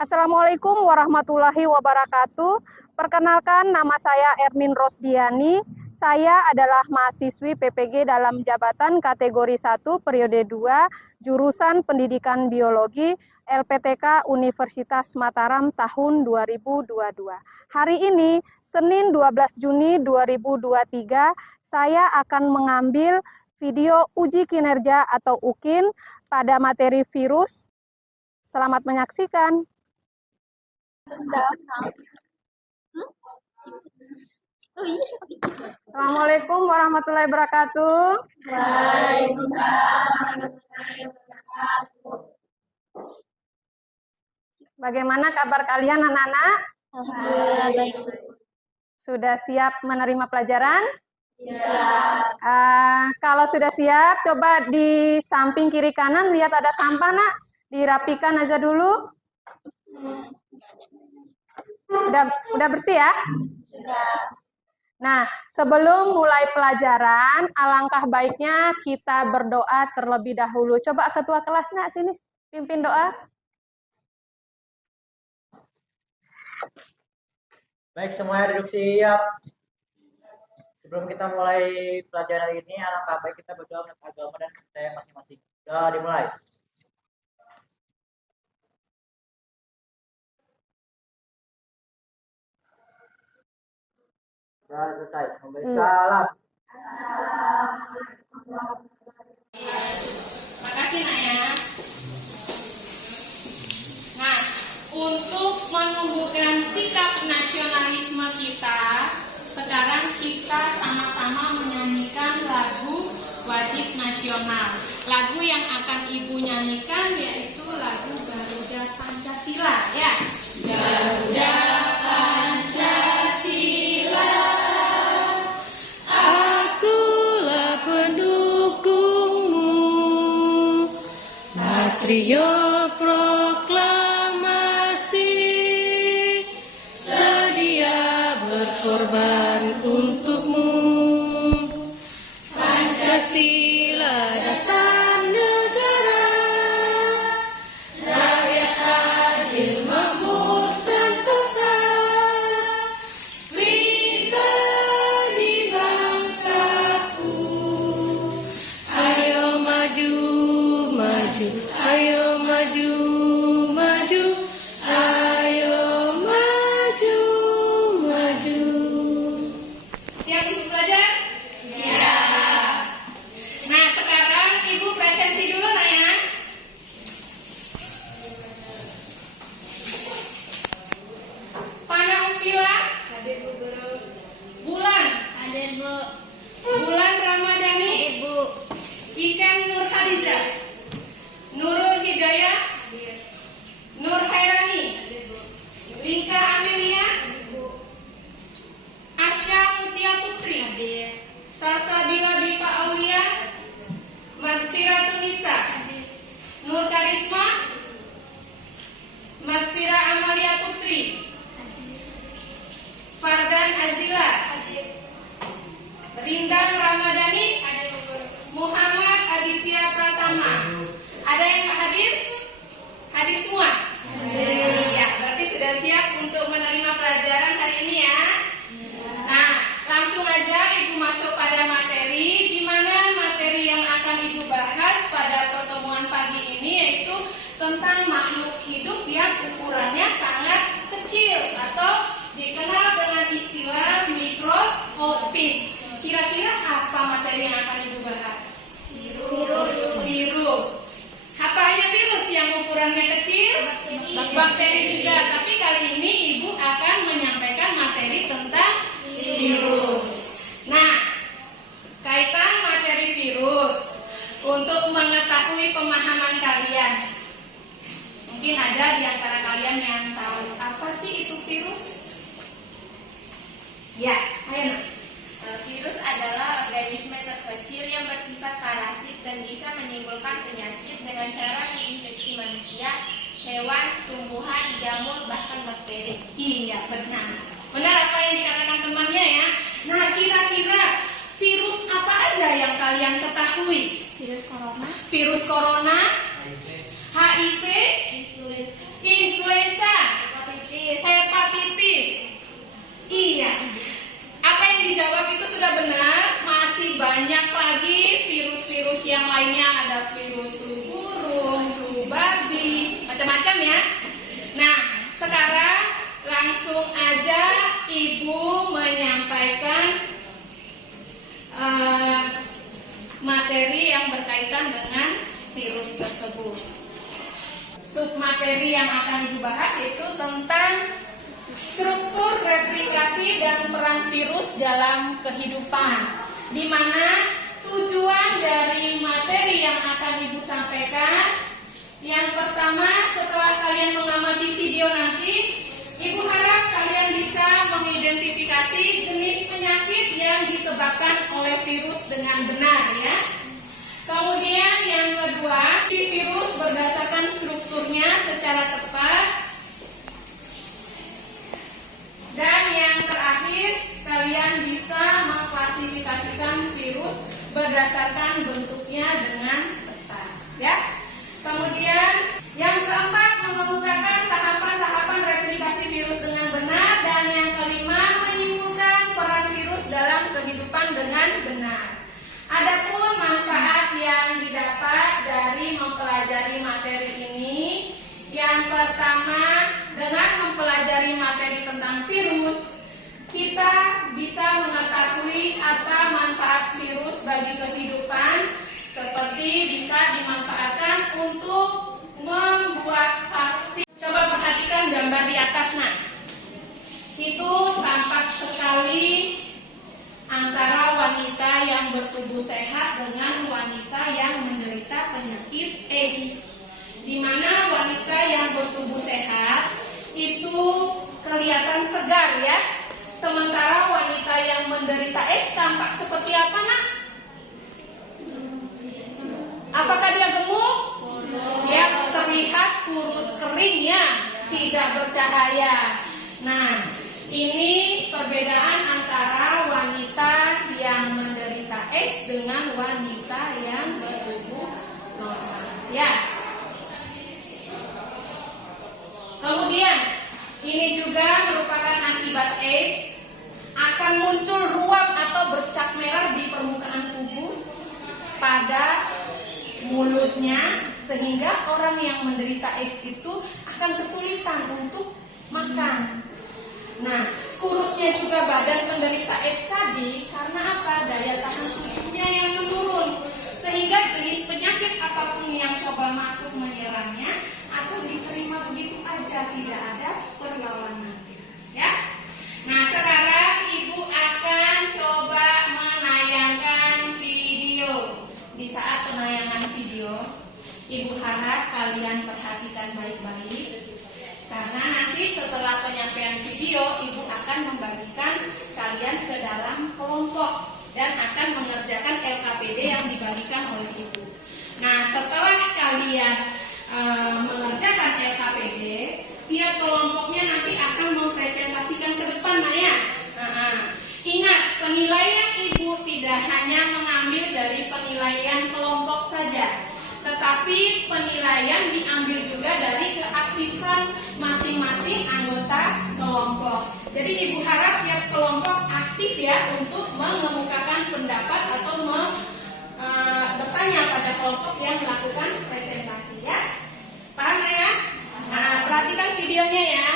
Assalamualaikum warahmatullahi wabarakatuh. Perkenalkan, nama saya Ermin Rosdiani. Saya adalah mahasiswi PPG dalam jabatan kategori 1 periode 2 jurusan Pendidikan Biologi LPTK Universitas Mataram tahun 2022. Hari ini, Senin 12 Juni 2023, saya akan mengambil video uji kinerja atau UKIN pada materi virus. Selamat menyaksikan. Assalamualaikum warahmatullahi wabarakatuh. Waalaikumsalam. Bagaimana kabar kalian anak-anak? Alhamdulillah baik. Sudah siap menerima pelajaran? Siap. Kalau sudah siap, coba di samping kiri kanan lihat ada sampah, nak. Dirapikan aja dulu. Udah bersih ya? Sudah. Nah, sebelum mulai pelajaran, alangkah baiknya kita berdoa terlebih dahulu. Coba ketua kelas, nak, sini, pimpin doa. Baik, semuanya duduk siap. Sebelum kita mulai pelajaran ini, alangkah baik kita berdoa menurut agama dan kepercayaan masing-masing. Sudah dimulai. Sudah selesai. Memberi salam. Makasih nak ya. Nah, untuk menumbuhkan sikap nasionalisme kita, sekarang kita sama-sama menyanyikan lagu wajib nasional. Lagu yang akan Ibu nyanyikan yaitu lagu Garuda Pancasila ya. Garuda Pancasila, akulah pendukungmu, patriot proklamasi, sedia berkorban untukmu. Pancasila dasar negara, rakyat adil makmur sentosa, pribadi bangsaku. Ayo maju, maju, ayo maju, maju, ayo maju, maju. Siap untuk belajar? Siap. Nah, sekarang Ibu presensi dulu nak ya. Fana Ufila. Hadir Bu Guru. Bulan. Hadir Bu. Bulan Ramadhani. Hadir Bu. Ikan Nur Hadiza. Nurul Hidayah. Hadir. Nur Hairani. Hadir Bu. Lingka Amelia. Hadir Bu. Asya Mutia Putri. Hadir. Salsabila Bipa Aulia. Magfiratun Nisa. Hadir. Nur Karisma. Magfira Amalia Putri. Fardan Azila. Hadir. Rindang Ramadhani. Hadir Bu Guru. Muhammad Aditya Pratama. Ada yang nggak hadir? Hadir semua? Ya, berarti sudah siap untuk menerima pelajaran hari ini ya. Nah, langsung aja Ibu masuk pada materi, di mana materi yang akan Ibu bahas pada pertemuan pagi ini yaitu tentang makhluk hidup yang ukurannya sangat kecil atau dikenal dengan istilah mikroskopis. Kira-kira apa materi yang akan Ibu bahas? Virus. Apa hanya virus yang ukurannya kecil? Bakteri juga. Tapi kali ini Ibu akan menyampaikan materi tentang virus. Nah, kaitan materi virus untuk mengetahui pemahaman kalian. Mungkin ada di antara kalian yang tahu apa sih itu virus? Ya, ayo. Virus adalah organisme terkecil yang bersifat parasit dan bisa menimbulkan penyakit dengan cara menginfeksi manusia, hewan, tumbuhan, jamur, bahkan bakteri. Iya, benar. Benar apa yang dikatakan temannya ya. Nah, kira-kira virus apa aja yang kalian ketahui? Virus corona, Virus corona, HIV, influenza, influenza. lainnya ada virus flu burung, flu babi, macam-macam ya. Nah, sekarang langsung aja Ibu menyampaikan materi yang berkaitan dengan virus tersebut. Submateri yang akan Ibu bahas itu tentang struktur, replikasi, dan peran virus dalam kehidupan, di mana tujuan dari materi yang akan Ibu sampaikan, yang pertama, setelah kalian mengamati video nanti, Ibu harap kalian bisa mengidentifikasi jenis penyakit yang disebabkan oleh virus dengan benar ya. Kemudian yang kedua, virus berdasarkan strukturnya secara tepat. Dan yang terakhir, kalian bisa mengklasifikasikan virus berdasarkan bentuknya dengan tepat ya. Kemudian yang keempat, mengemukakan tahapan-tahapan replikasi virus dengan benar. Dan yang kelima, menyimpulkan peran virus dalam kehidupan dengan benar. Adapun manfaat yang didapat dari mempelajari materi ini, yang pertama, dengan mempelajari materi tentang virus, kita bisa mengetahui apa manfaat virus bagi kehidupan, seperti bisa dimanfaatkan untuk membuat vaksin. Coba perhatikan gambar di atas, nah. Itu tampak sekali antara wanita yang bertubuh sehat dengan wanita yang menderita penyakit AIDS. Di mana wanita yang bertubuh sehat itu kelihatan segar ya. Sementara wanita yang menderita AIDS tampak seperti apa, nak? Apakah dia gemuk? Dia terlihat kurus kering ya, tidak bercahaya. Nah, ini perbedaan antara wanita yang menderita AIDS dengan wanita yang bertubuh normal. Ya. Kemudian, ini juga merupakan akibat AIDS, akan muncul ruam atau bercak merah di permukaan tubuh pada mulutnya, sehingga orang yang menderita AIDS itu akan kesulitan untuk makan. Nah, kurusnya juga badan penderita AIDS tadi karena apa? Daya tahan tubuhnya yang menurun, sehingga jenis penyakit apapun yang coba masuk menyerangnya akan diterima begitu aja, tidak ada perlawanan. Ya. Nah, sekarang Ibu akan coba menayangkan video. Di saat penayangan video, Ibu harap kalian perhatikan baik-baik. Karena nanti setelah penyampaian video, Ibu akan membagikan kalian ke dalam kelompok dan akan mengerjakan LKPD yang dibagikan oleh Ibu. Nah, setelah kalian mengerjakan LKPD, tiap kelompoknya nanti akan mempresentasikan ke depan, ya. Ingat, penilaian Ibu tidak hanya mengambil dari penilaian kelompok saja, tetapi penilaian diambil juga dari keaktifan masing-masing anggota kelompok. Jadi Ibu harap tiap kelompok aktif ya untuk mengemukakan pendapat atau bertanya pada kelompok yang melakukan presentasi ya. Paham ya? Nah, perhatikan videonya ya.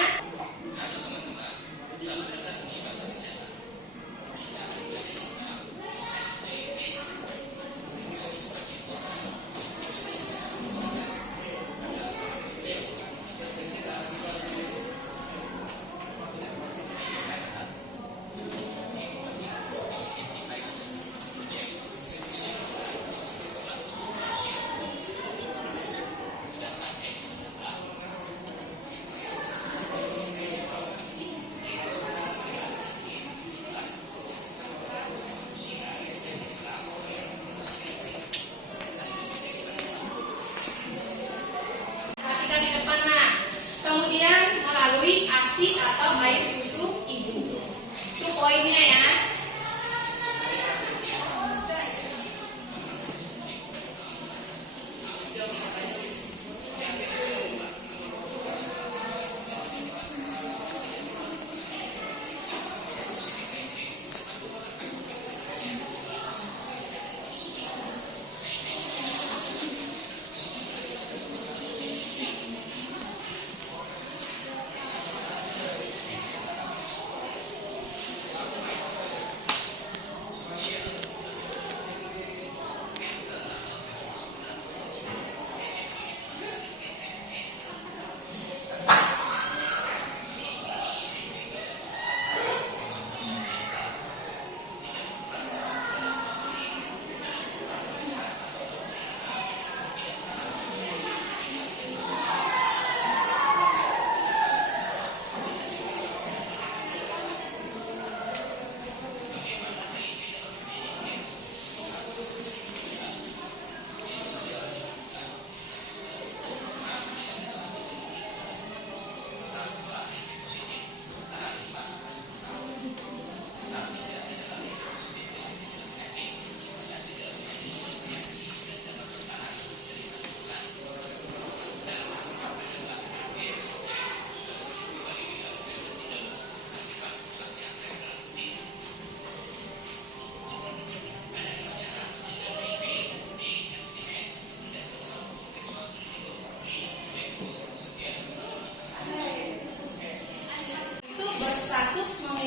ASI atau baik susu ibu. Itu poinnya ya.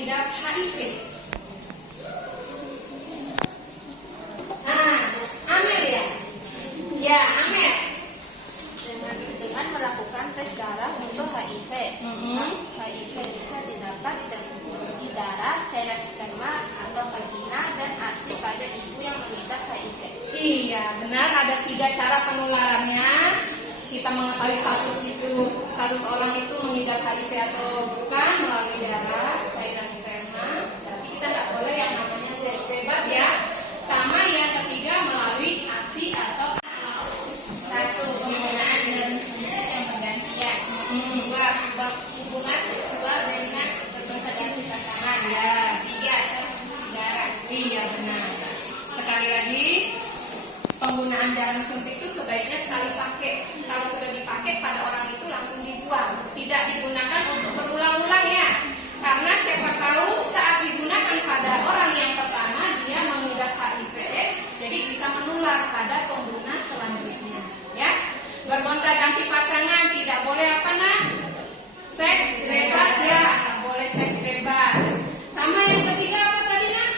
mengidap HIV? Nah, Amel ya? Ya, Amel. Dengan melakukan tes darah untuk HIV. HIV bisa didapat di darah, cairan sperma atau vagina dan ASI pada ibu yang mengidap HIV. Iya, benar. Ada 3 cara penularannya. Kita mengetahui status orang itu mengidap HIV atau bukan melalui darah, cairan sperma. Berarti kita nggak boleh yang namanya seks bebas ya. Sama yang ketiga melalui ASI atau 1. Penggunaan dalam suntik yang bergantian. 2. Hubungan seksual dengan berganti pasangan. ya. 3. Transfusi darah. Iya benar. Sekali lagi, penggunaan jarum suntik itu sebaiknya sekali pakai. Kalau sudah dipakai pada orang itu langsung dibuang. Tidak digunakan untuk berulang-ulang ya. Karena siapa tahu saat digunakan pada orang yang pertama dia mengidap HIV, jadi bisa menular pada pengguna selanjutnya. Ya, bergonta-ganti pasangan tidak boleh apa nak? Seks bebas ya, nggak boleh seks bebas. Sama yang ketiga apa tadi nak?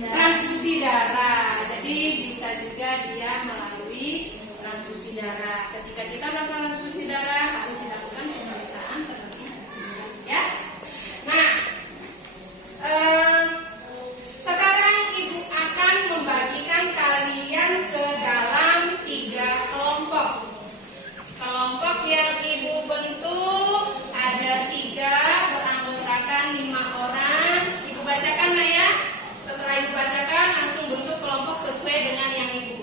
Transfusi darah. Jadi bisa juga dia melalui transfusi darah. Ketika kita melakukan transfusi darah harus dilakukan pemeriksaan terlebih dahulu. Ya. Nah, sekarang ibu akan membagikan kalian ke dalam 3 kelompok. Kelompok yang ibu bentuk ada 3 beranggotakan 5 orang. Ibu bacakan lah ya. Setelah ibu bacakan langsung bentuk kelompok sesuai dengan yang ibu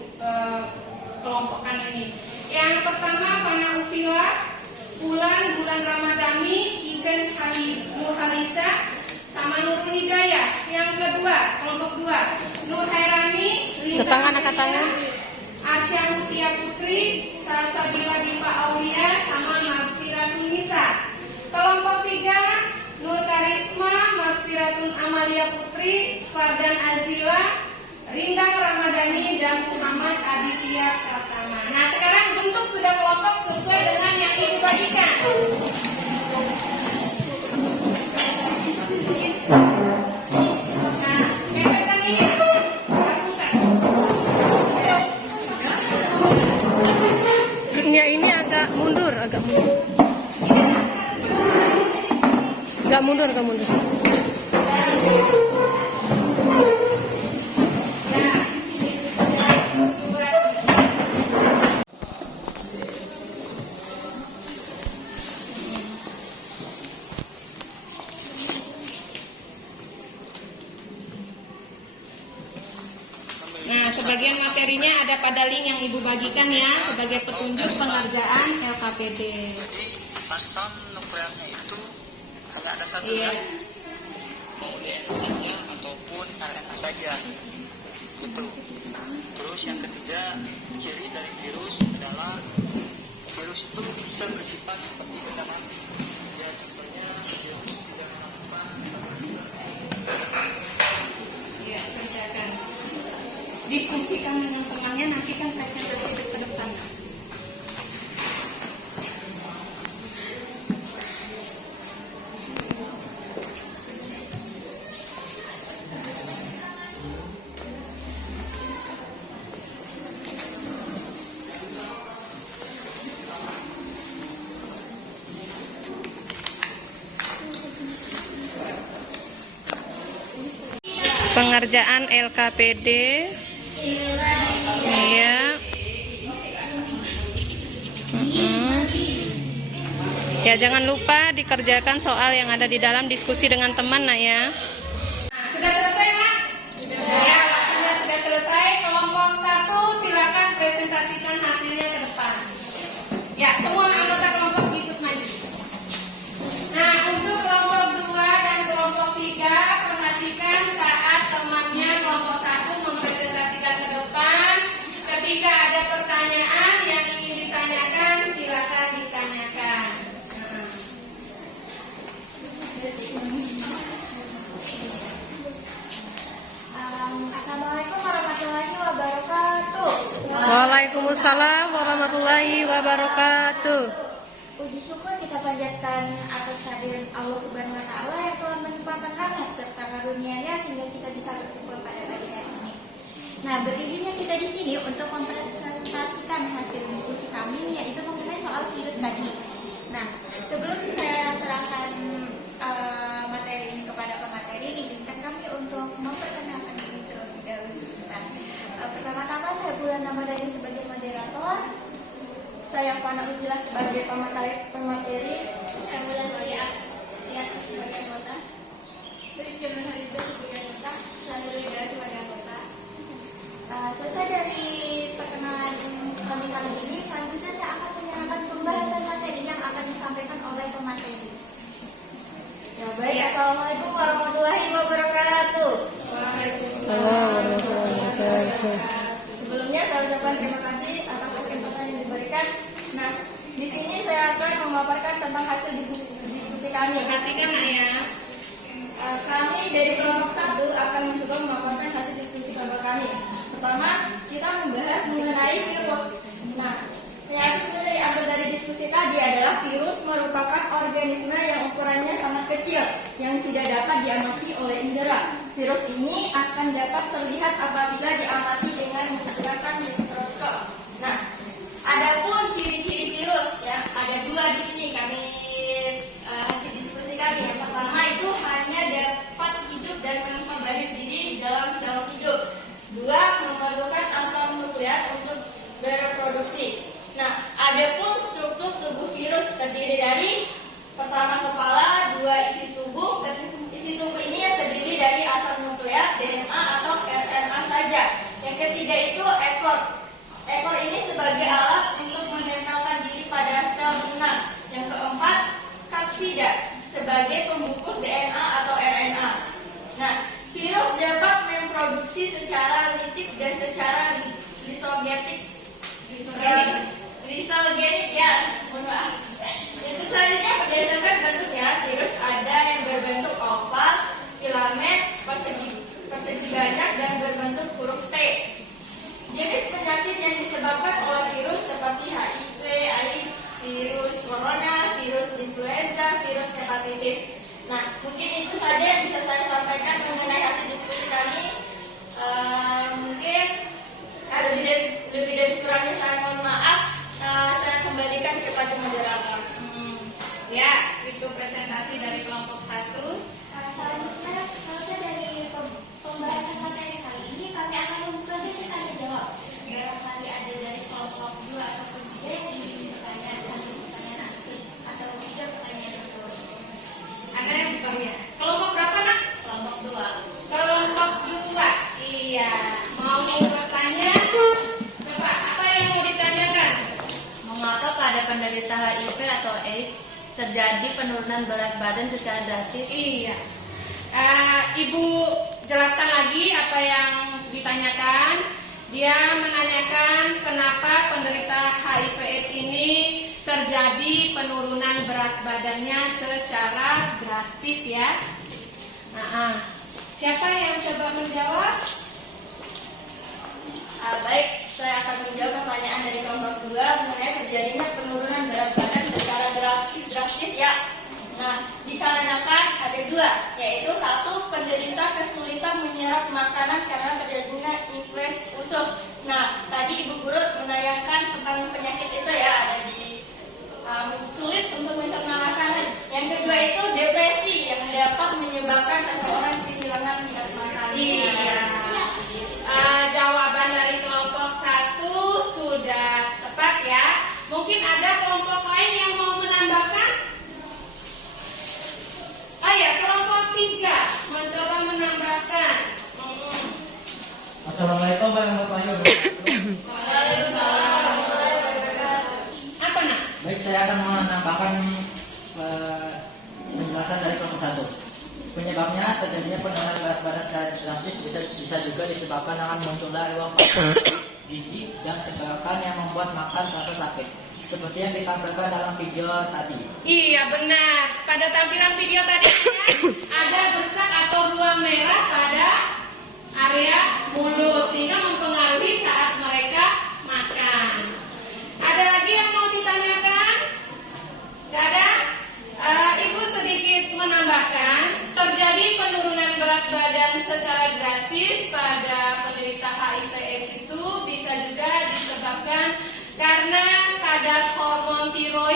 kelompokkan ini. Yang pertama Fana Ufila, bulan Ramadhani, Iken Nurhaliza, sama Nurul Hidayah. Yang kedua kelompok 2 Nur Hairani, Arsya Mutia Putri, Salsabila Dipa Aulia, sama Magfiratun Nisa. Kelompok 3 Nur Karisma, Magfiratun Amalia Putri, Fardan Azila, Rindang Ramadhani, dan Muhammad Aditya Pratama. Nah sekarang bentuk sudah kelompok sesuai dengan yang ibu bagikan. Nah, pepetkan ini lakukan. Ya ini agak mundur. Agak mundur. Nah, sebagian materinya ada pada link yang ibu bagikan ya sebagai petunjuk pengerjaan LKPD. Jadi asam nuklearnya itu hanya ada satu Iya. ya, mau DNA saja ataupun RNA saja, gitu. Terus yang ketiga, ciri dari virus adalah virus itu bisa bersifat seperti benda mati. Ya contohnya virus tidak Ya, kerjakan. Diskusikan dengan temannya, nanti kan presentasi ke depan. Pengerjaan LKPD. Iya. Ya jangan lupa dikerjakan soal yang ada di dalam, diskusi dengan teman nak ya. Nah, sudah selesai nak? Ya, waktunya sudah selesai. Kelompok 1 silakan presentasikan hasilnya ke depan. Ya, semua anggota kelompok ikut maju. Nah, untuk kelompok 2 dan kelompok 3 perhatikan saat temannya kelompok 1 mempresentasikan ke depan. Ketika ada pertanyaan yang ingin ditanyakan, silakan ditanyakan. Assalamualaikum warahmatullahi wabarakatuh. Waalaikumsalam warahmatullahi wabarakatuh. Puji syukur kita panjatkan atas kehadiran Allah Subhanahu wa Ta'ala yang telah melimpahkan rahmat serta karunia-Nya sehingga kita bisa berkumpul pada pagi hari ini. Nah, berdirinya kita di sini untuk mempresentasikan hasil diskusi kami, yaitu mengenai soal virus tadi. Nah, sebelum saya serahkan materi ini kepada pemateri, izinkan kami untuk memperkenalkan diri terlebih dahulu sebentar. Pertama-tama saya Bulan Ramadhani sebagai moderator. Saya Fana Ujila sebagai pemateri. Saya Bulan Liat sebagai anggota. Jaman Hariza sebagai anggota. Saya Rida sebagai anggota. Selesai dari perkenalan kami kali ini, selanjutnya saya akan menyerahkan pembahasan materi yang akan disampaikan oleh pemateri. Ya baik, Assalamualaikum warahmatullahi wabarakatuh. Waalaikumsalam warahmatullahi wabarakatuh. Sebelumnya saya ucapkan terima kasih atas kesempatan yang diberikan. Nah, di sini saya akan memaparkan tentang hasil diskusi kami. Perhatikan ya. Kami dari kelompok 1 akan mencoba memaparkan hasil diskusi kelompok kami. Pertama, kita membahas mengenai virus. Nah, yang sebenarnya diambil dari diskusi tadi adalah virus merupakan organisme yang ukurannya sangat kecil yang tidak dapat diamati oleh indera. Virus ini akan dapat terlihat apabila diamati dengan menggunakan mikroskop. Nah, adapun ciri-ciri virus ya, ada 2 di sini kami hasil diskusi kami. Yang pertama itu hanya dapat hidup dan mengembalikan diri dalam sel hidup. 2, memerlukan asam nukleat untuk bereproduksi. Nah, adapun struktur tubuh virus terdiri dari pertama kepala, 2 isi tubuh, dan isi tubuh ini yang terdiri dari asam nukleat, DNA atau RNA saja. Yang ketiga itu ekor. Ekor ini sebagai alat untuk menempelkan diri pada sel inang. Yang keempat, kapsida sebagai pembungkus DNA atau RNA. Nah, virus dapat memproduksi secara litik dan secara lisogenik ya, mohon maaf. Itu selanjutnya berdasarkan bentuknya, virus ada yang berbentuk oval, filamen, persegi banyak dan berbentuk huruf T. Jenis penyakit yang disebabkan oleh virus seperti HIV, AIDS, virus corona, virus influenza, virus hepatitis. Nah, mungkin itu saja yang bisa saya sampaikan mengenai hasil diskusi kami. Mungkin ada lebih dari kurangnya saya mohon maaf. Saya kembalikan kepada moderator. Ya, itu presentasi dari kelompok 1. Selanjutnya, selesai dari pembahasan materi kali ini, kami akan membuka sesi tanya jawab. Barangkali ada dari kelompok 2 ataupun 3 yang ingin bertanya sambil pertanyaan aktif atau 3 pertanyaan kedua. Ada yang bertanya. Kelompok berapa, Nak? Kelompok 2. Kelompok 2. Iya, mau bertanya? Coba, apa yang mau ditanyakan? Mengapa pada penderita HIV atau AIDS terjadi penurunan berat badan secara drastis? Iya. Ibu jelaskan lagi apa yang ditanyakan. Dia menanyakan kenapa penderita HIV/AIDS ini terjadi penurunan berat badannya secara drastis ya. Siapa yang coba menjawab? Baik, saya akan menjawab pertanyaan dari kelompok 2 mengenai terjadinya penurunan berat badan secara drastis ya. Nah, dikarenakan ada 2, yaitu 1, penderita kesulitan menyerap makanan karena terjadinya inflasi usus. Nah, tadi Ibu Guru menayangkan tentang penyakit itu ya, ada di sulit untuk mencerna makanan. Yang kedua itu depresi yang dapat menyebabkan seseorang kehilangan minat makan. Iya. Jawaban dari kelompok 1 sudah tepat ya. Mungkin ada kelompok lain yang mau menambahkan? Oh ya, kelompok 3 mencoba menambahkan. Assalamualaikum warahmatullahi wabarakatuh. Waalaikumsalam. Apa nak? Baik, saya akan menambahkan penjelasan dari kelompok 1. Penyebabnya terjadinya penurunan berat badan secara drastis bisa juga disebabkan dengan munculnya ruang gigi dan tenggorokan yang membuat makan terasa sakit, seperti yang ditampilkan dalam video tadi. Iya benar. Pada tampilan video tadi ada bercak atau ruang merah pada area mulut sehingga mempengaruhi saat mereka makan. Ada lagi yang mau ditanyakan?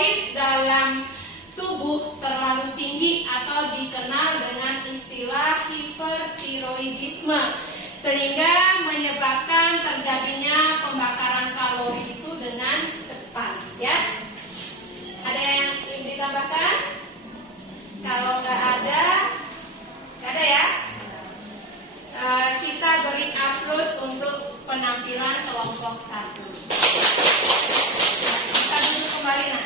tiroid dalam tubuh terlalu tinggi atau dikenal dengan istilah hipertiroidisme, sehingga menyebabkan terjadinya pembakaran kalori itu dengan cepat, ya. Ada yang ingin ditambahkan? Kalau nggak ada ya. Kita beri aplaus untuk penampilan kelompok 1. Kita duduk kembali, nah.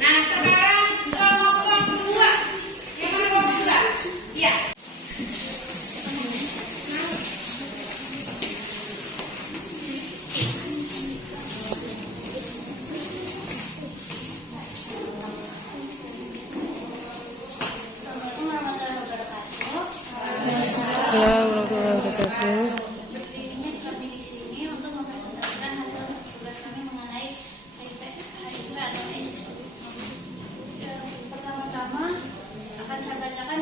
Nah, sekarang kelompok 2. Gimana kelompok 2? Iya. Assalamualaikum warahmatullahi wabarakatuh. Berdirinya kami di sini untuk mempresentasikan hasil tugas kami mengenai HIV atau AIDS. Pertama-tama akan saya bacakan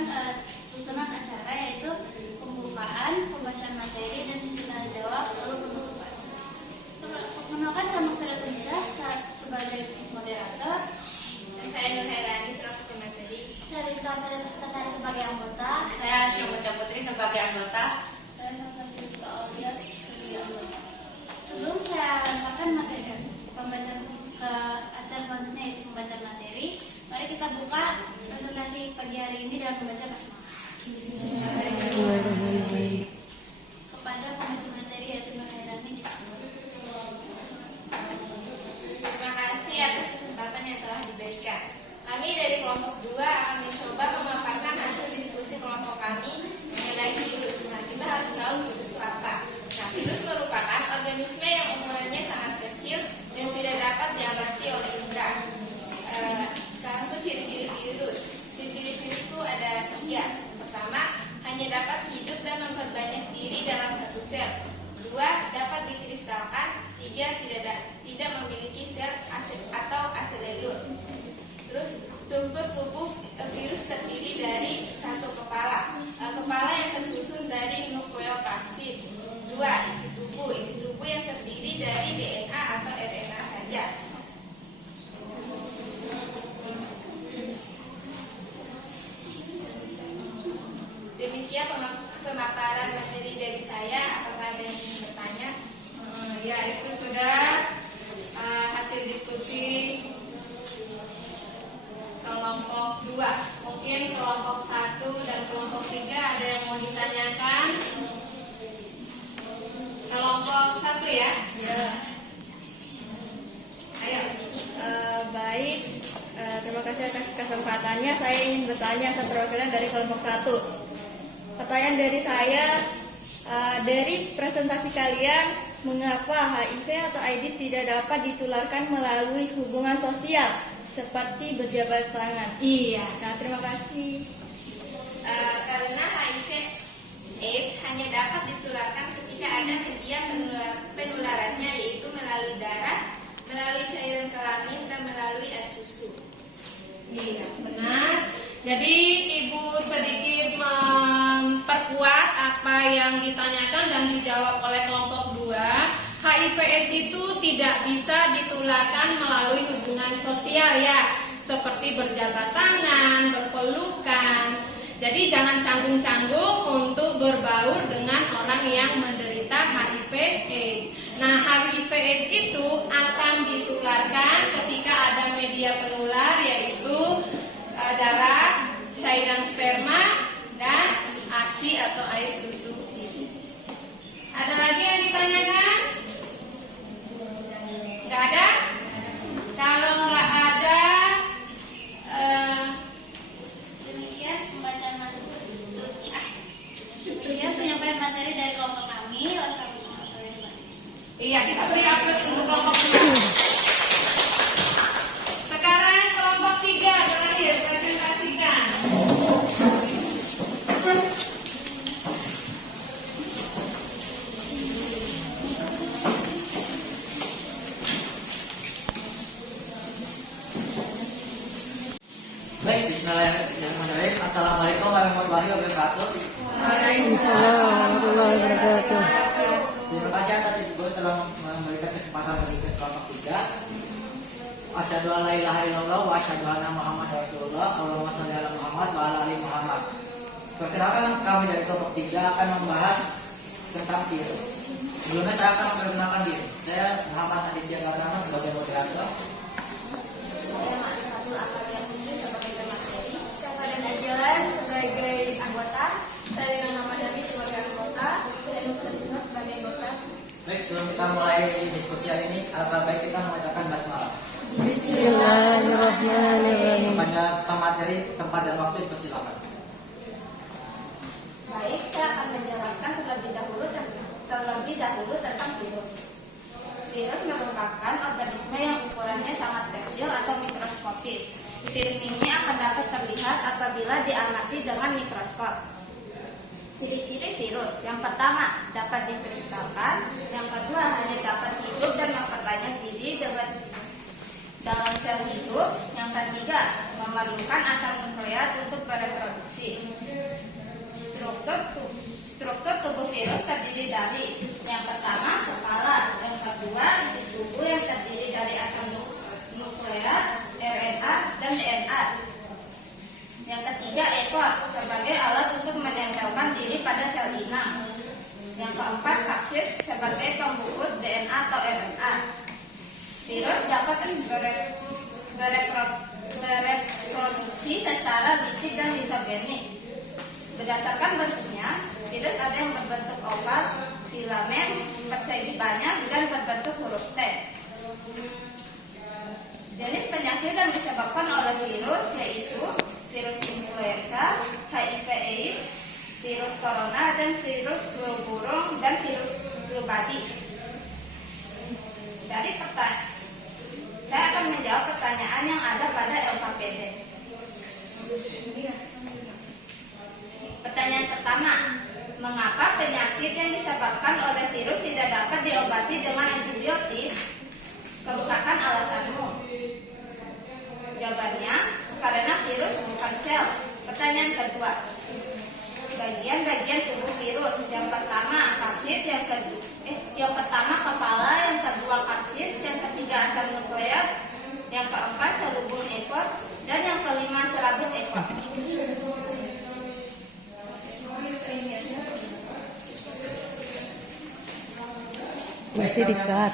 susunan acara, yaitu pembukaan, pembacaan materi, dan sesi tanya jawab, lalu penutupan. Perkenalkan, saya Nofira sebagai moderator. Dan saya Nur Hairani selaku pemateri. Saya Rita Tasari sebagai anggota. Saya Syamunda Putri sebagai anggota. Saya Nofira sebagai anggota. Sebelum saya lanjutkan materi dan pembacaan ke acara selanjutnya, yaitu pembacaan materi, mari kita buka presentasi pagi hari ini dengan membaca basmalah. Kepada pembaca materi, yaitu Nur Hairani di Terima kasih atas kesempatan yang telah diberikan. Kami dari kelompok 2 akan mencoba memaparkan hasil diskusi kelompok kami mengenai virus. Nah, kita harus tahu virus itu apa. Nah, virus merupakan organisme yang ukurannya sangat kecil dan tidak dapat diamati oleh indera. Sekarang tuh ciri-ciri virus. Ciri-ciri virus itu ada 3. Pertama, hanya dapat hidup dan memperbanyak diri dalam satu sel. 2, dapat dikristalkan. 3, tidak memiliki sel atau aselelur. Terus struktur tubuh virus terdiri dari satu kepala yang tersusun dari nukleokapsid. 2, isi tubuh yang terdiri dari DNA atau RNA saja. Demikian pemaparan materi dari saya. Apakah ada yang ingin bertanya? Ya, itu sudah hasil diskusi kelompok 2. Mungkin kelompok 1 dan kelompok 3 ada yang mau ditanyakan? Kelompok 1 ya? Ya. Ayo. Baik, terima kasih atas kesempatannya. Saya ingin bertanya satu perwakilan dari kelompok 1. Pertanyaan dari saya, dari presentasi kalian, mengapa HIV atau AIDS tidak dapat ditularkan melalui hubungan sosial seperti berjabat tangan? Iya. Nah, terima kasih. Karena HIV AIDS hanya dapat ditularkan ketika ada media penularannya, yaitu melalui darah, melalui cairan kelamin, dan melalui air susu. Iya, benar. Jadi Ibu sedikit memperkuat apa yang ditanyakan dan dijawab oleh kelompok 2. HIV AIDS itu tidak bisa ditularkan melalui hubungan sosial, ya, seperti berjabat tangan, berpelukan. Jadi jangan canggung-canggung untuk berbaur dengan orang yang menderita HIV AIDS. Nah, HIV AIDS itu akan ditularkan ketika ada media penular, yaitu darah, cairan sperma, dan ASI atau air susu. Ada lagi yang ditanyakan? Nggak ada? Kalau nggak ada, Demikian pembacaan materi. Demikian penyampaian materi dari kelompok kami. Wassalamualaikum warahmatullahi wabarakatuh. iya, kita beri aplaus untuk kelompok 2. Sekarang kelompok 3 terakhir presentasi Bismillahirrahmanirrahim. Assalamualaikum warahmatullahi wabarakatuh. Waalaikumsalam warahmatullahi wabarakatuh. Terima kasih atas ibu telah memberikan kesempatan bagi kelompok 3. Asyhadu an la ilaha illallah wa asyhadu anna Muhammadar Rasulullah. Allahumma shalli ala Muhammad wa ala ali Muhammad. Perkenalkan, kami dari kelompok 3 akan membahas tentang virus. Sebelumnya saya akan memperkenalkan diri. Saya Muhammad Aditya Gautama sebagai moderator. Saya Ma'rifatul Akalia Putri sebagai pemateri, Kafadan Ajalan sebagai anggota, saya Muhammad Dami sebagai anggota, saya Mukhtarisma sebagai anggota. Baik, sebelum kita mulai diskusi hari ini, alangkah baik kita mengucapkan basmalah. Bismillahirrahmanirrahim. Pada pemateri, tempat dan waktu dipersilakan. Baik, saya akan menjelaskan terlebih dahulu tentang virus. Virus merupakan organisme yang ukurannya sangat kecil atau mikroskopis. Virus ini akan dapat terlihat apabila diamati dengan mikroskop. Ciri-ciri virus: yang pertama, dapat dikristalkan; yang kedua, hanya dapat hidup dan memperbanyak diri dalam sel hidup; yang ketiga, memerlukan asam nukleat untuk bereproduksi. Struktur tubuh virus terdiri dari: yang pertama, kepala; yang kedua, isi tubuh yang terdiri dari asam nukleat, RNA, dan DNA; yang ketiga, ekor sebagai alat untuk menempelkan diri pada sel inang; yang keempat, kapsid sebagai pembungkus DNA atau RNA. Virus dapat bereproduksi secara lipid dan lisogenik. Berdasarkan bentuknya, virus ada yang berbentuk oval, filamen, persegi banyak, dan berbentuk huruf T. Jenis penyakit yang disebabkan oleh virus yaitu virus influenza, HIV/AIDS, virus corona, dan virus flu burung, dan virus flu babi. Saya akan menjawab pertanyaan yang ada pada LKPD. Pertanyaan pertama, mengapa penyakit yang disebabkan oleh virus tidak dapat diobati dengan antibiotik? Kemukakan alasanmu. Jawabannya, karena virus bukan sel. Pertanyaan kedua, bagian-bagian tubuh virus. Yang pertama kapsid, yang pertama kepala, yang kedua kapsid, yang ketiga asam nukleat, yang keempat selubung ekor, dan yang kelima serabut ekor. Berarti dikat.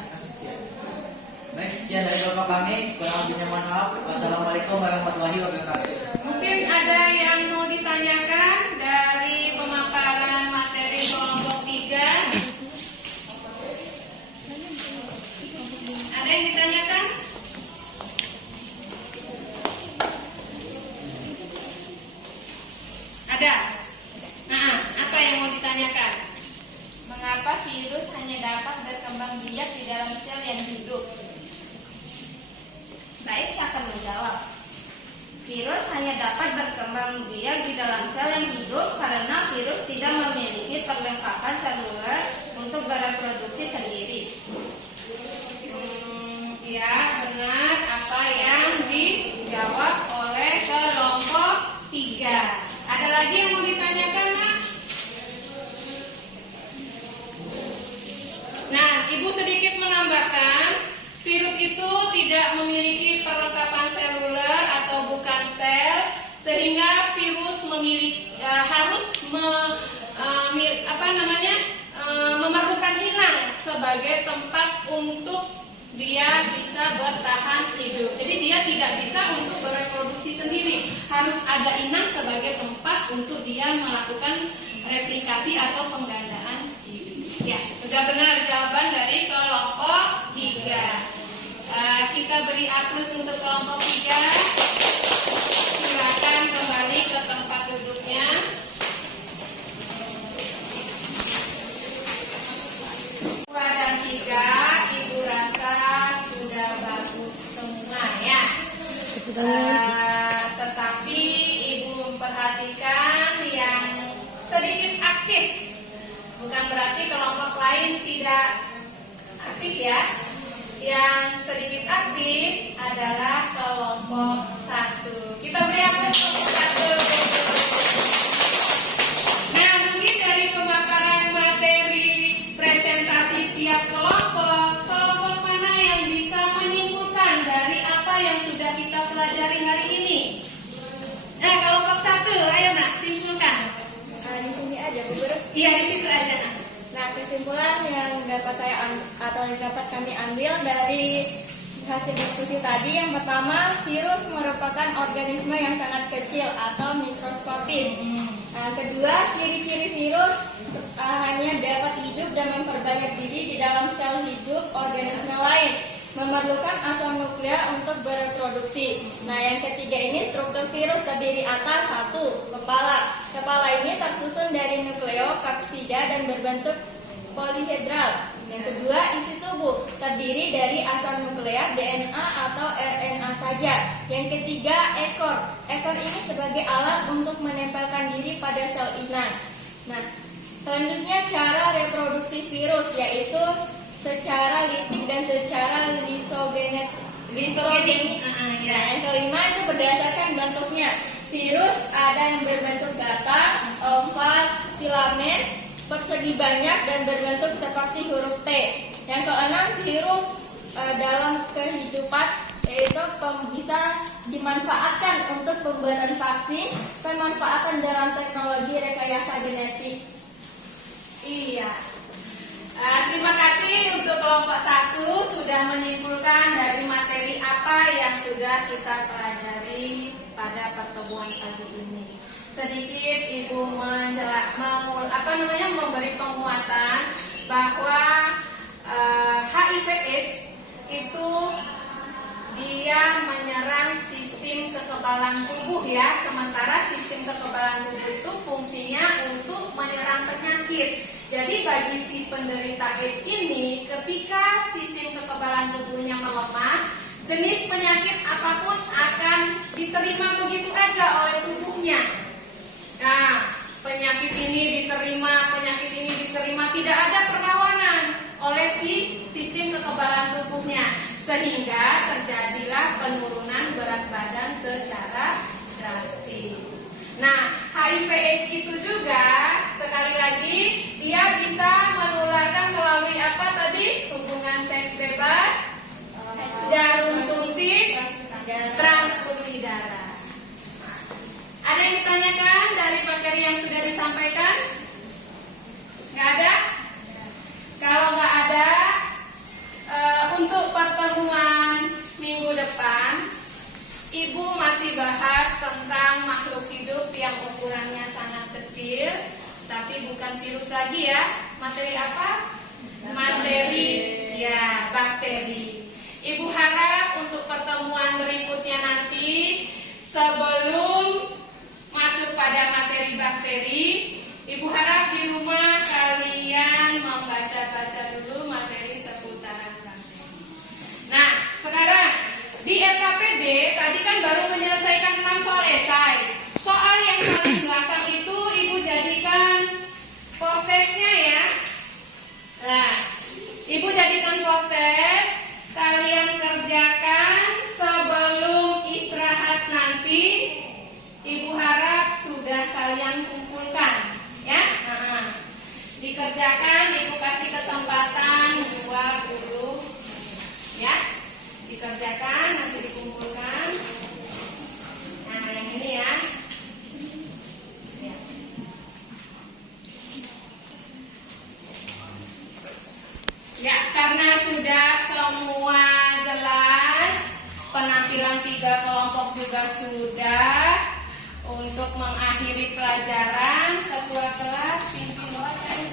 Baik, sekian dari bapak kami. Kurang lebihnya mohon maaf. Wassalamualaikum warahmatullahi wabarakatuh. Mungkin ada yang mau ditanyakan dari pemaparan materi kelompok 3. Ada yang ditanyakan? Ada? Nah, apa yang mau ditanyakan? Mengapa virus hanya dapat berkembang biak di dalam sel yang hidup? Baik, saya akan menjawab. Virus hanya dapat berkembang biak di dalam sel yang hidup karena virus tidak memiliki perlengkapan seluler untuk bereproduksi sendiri. Ya, benar apa yang dijawab oleh kelompok 3. Ada lagi yang mau ditanyakan, Nak? Nah, Ibu sedikit menambahkan, virus itu tidak memiliki perlengkapan seluler atau bukan sel, sehingga virus harus memerlukan inang sebagai tempat untuk dia bisa bertahan hidup. Jadi dia tidak bisa untuk bereproduksi sendiri, harus ada inang sebagai tempat untuk dia melakukan replikasi atau penggandaan hidup. Ya, sudah benar jawaban dari kelompok 3. Kita beri aplaus untuk kelompok 3. Silakan kembali ke tempat duduknya. Dan 3, Ibu rasa sudah bagus semua ya. Tetapi Ibu memperhatikan yang sedikit aktif. Bukan berarti kelompok lain tidak aktif ya. Yang sedikit aktif adalah kelompok 1. Kita beri aplaus kelompok 1. Nah, mungkin dari pemaparan materi presentasi tiap kelompok mana yang bisa menyimpulkan dari apa yang sudah kita pelajari hari ini? Nah, kelompok 1, ayo nak, simpulkan. Di sini aja, Bu Guru. Iya, di situ aja nak. Nah, kesimpulan yang dapat kami ambil dari hasil diskusi tadi, yang pertama, virus merupakan organisme yang sangat kecil atau mikroskopis. Nah, kedua, ciri-ciri virus hanya dapat hidup dan memperbanyak diri di dalam sel hidup organisme lain, memerlukan asam nuklea untuk bereproduksi. Nah, yang ketiga ini struktur virus terdiri atas 1. Kepala. Kepala ini tersusun dari nukleokapsida dan berbentuk polihedral. Yang kedua, isi tubuh terdiri dari asam nuklea, DNA atau RNA saja. Yang ketiga, ekor. Ekor ini sebagai alat untuk menempelkan diri pada sel inang. Nah, selanjutnya cara reproduksi virus, yaitu secara litik dan secara lisogenik. Nah, yang kelima itu berdasarkan bentuknya. Virus ada yang berbentuk datar, oval, filamen, persegi banyak, dan berbentuk seperti huruf T. Yang keenam, virus dalam kehidupan yaitu bisa dimanfaatkan untuk pembuatan vaksin, pemanfaatan dalam teknologi rekayasa genetik. Iya. Terima kasih untuk kelompok 1 sudah menyimpulkan dari materi apa yang sudah kita pelajari pada pertemuan pagi ini. Sedikit Ibu memberi penguatan bahwa HIV/AIDS itu dia menyerang sistem kekebalan tubuh ya, sementara sistem kekebalan tubuh itu fungsinya untuk menyerang penyakit. Jadi bagi si penderita AIDS ini, ketika sistem kekebalan tubuhnya melemah, jenis penyakit apapun akan diterima begitu aja oleh tubuhnya. Nah, penyakit ini diterima, tidak ada perlawanan oleh si sistem kekebalan tubuhnya, sehingga terjadilah penurunan berat badan secara drastis. Nah, HIV/AIDS itu juga sekali lagi dia bisa menularkan melalui apa tadi? Hubungan seks bebas, jarum suntik, transfusi darah. Ada yang ditanyakan dari materi yang sudah disampaikan? Nggak ada? Kalau nggak ada, untuk pertemuan minggu depan, Ibu masih bahas tentang makhluk hidup yang ukurannya sangat kecil, tapi bukan virus lagi ya. Materi apa? Materi, ya, bakteri. Ibu harap untuk pertemuan berikutnya nanti, sebelum masuk pada materi bakteri, Ibu harap di rumah kalian membaca-baca dulu materi seputaran bakteri. Nah, sekarang di LKPD tadi kan baru menyelesaikan 6 soal esai. Soal yang paling belakang itu Ibu jadikan post-testnya ya. Nah, Ibu jadikan post-test, kalian kerjakan sebelum istirahat nanti. Ibu harap sudah kalian kumpulkan ya. Nah, dikerjakan, Ibu kasih kesempatan 20 ya. Dikerjakan, nanti dikumpulkan. Nah, yang ini ya. Ya, karena sudah semua jelas, penampilan 3 kelompok juga sudah. Untuk mengakhiri pelajaran, ketua kelas pimpin doa saya.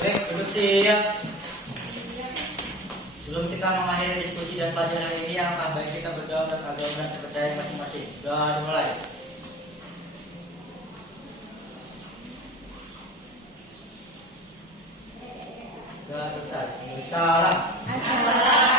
Baik, duduk siap. Sebelum kita mengakhiri diskusi dan pelajaran ini, yang baik kita berdoa untuk agama dan kepercayaan masing-masing. Doa dimulai. Doa selesai. Salam.